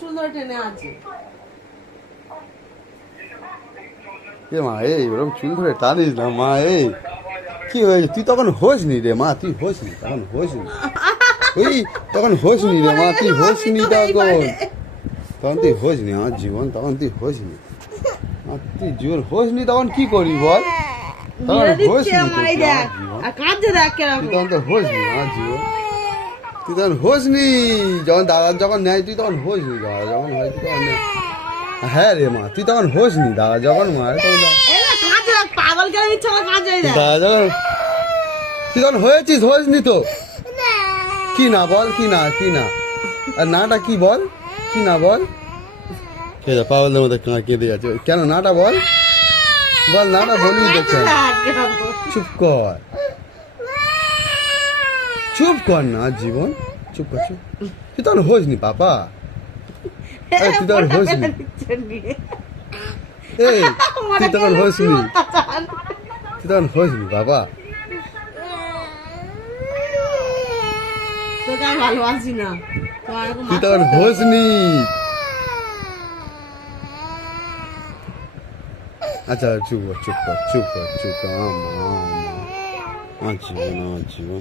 চুল ধরে টেনে আছে। এ মা এই ওরকম চুল ধরে টানিস না মা। এই কি হয়েছে? তুই তখন হোসনি রে মা, তুই হোসনি তখন, হোসনি ওই তখন হোসনি রে মা, তুই হোসনি তখন তুই হোসনি আমার জীবন, তখন তুই হোসনি তুই জীবন হোসনি তখন কি করবি বল? তখন হোসনি তখন তো হোসনি আমার জীবন, তুই তখন হোসনি যখন দাদার যখন নেয় তুই তখন হোসনি, দাদা যখন হয় তুই তখন নেয়। হ্যাঁ রে মা তুই তখন হোসনি, দাদা যখন মারে তখন দাদা যখন তুই তখন হয়েছিস, হোসনি তো কি না বল, কি না কি না আর নাটা কি বল, কি না বল? কে যা পাগলের মধ্যে কেঁদে যাচ্ছে কেন? নাটা বল, বল নাটা বলবি তো কেন? চুপ কর, চুপ কর না জীবন, চুপ কর, চুপ। তুই তখন হোসনি পাপা, তুই তখন হোসনি, এই তুই তখন হোসনি, তুই তখন হোসনি বাবা। ভালোবাসি না তুই তখন হোসনি। আচ্ছা চুপ কর, চুপ কর, চুপ কর, চুপ কর আমার জীবন, আমার জীবন,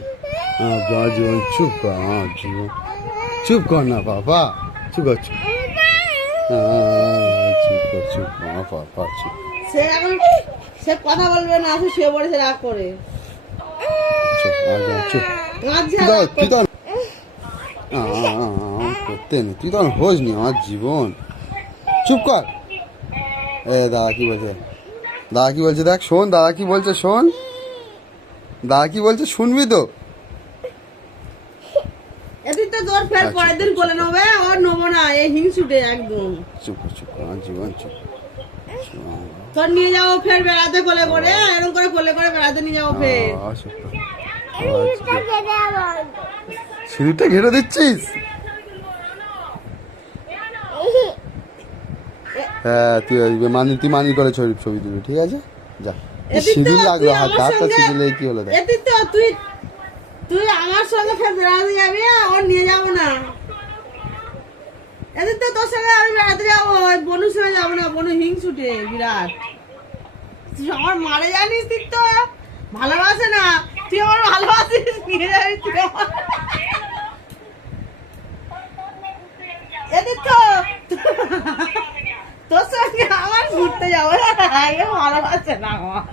আমার জীবন, চুপ কর আমার জীবন, চুপ কর না বাবা, চুপ কর, চুপ চুপ কর, চুপ আমার বাবা, চুপ। সে এখন সে কথা বলবে না, আসে শুয়ে পড়েছে রাগ করে, চুপ চুপ। তুই তখন করতে নি, তুই তখন হোসনি আমার জীবন, চুপ কর। এ দাদা কি বলছে, দাদা কি বলছে দেখ, শোন দাদা কি বলছে, শোন দাদা কি বলছে, শুনবি তো? এদিন তো তোর ফের পরের দিন কোলে নেবে, ওর নেবো না, এই হিংসুটে একদম। চুপ চুপ আমার জীবন, চুপ। তোর নিয়ে যাবো ফের বেড়াতে কোলে করে, এরকম করে কোলে করে বেড়াতে নিয়ে যাবো ফের। সিঁড়িটা ঘেরে দিচ্ছিস? হ্যাঁ তুই তুই মানি করে ছবি তুলবি, ঠিক আছে যা। সিঁদুর লাগলো হাতটা সিঁদুর কি হলো? তুই আমার সঙ্গে ফের বেড়াতে যাবি, ওর নিয়ে যাবো না। এদিন তো তোর সঙ্গে আমি বেড়াতে যাবো, বনুর সঙ্গে যাবো না, বনু হিংসুটে বিরাট। তুই আমার মারে জানিস, তুই তো ভালোবাসে না, তুই আমার ভালোবাসিস, নিয়ে যাবি তুই আমার। এদিন তো তোর সঙ্গে আমার ঘুরতে যাবো, ভালোবাসে না আমার।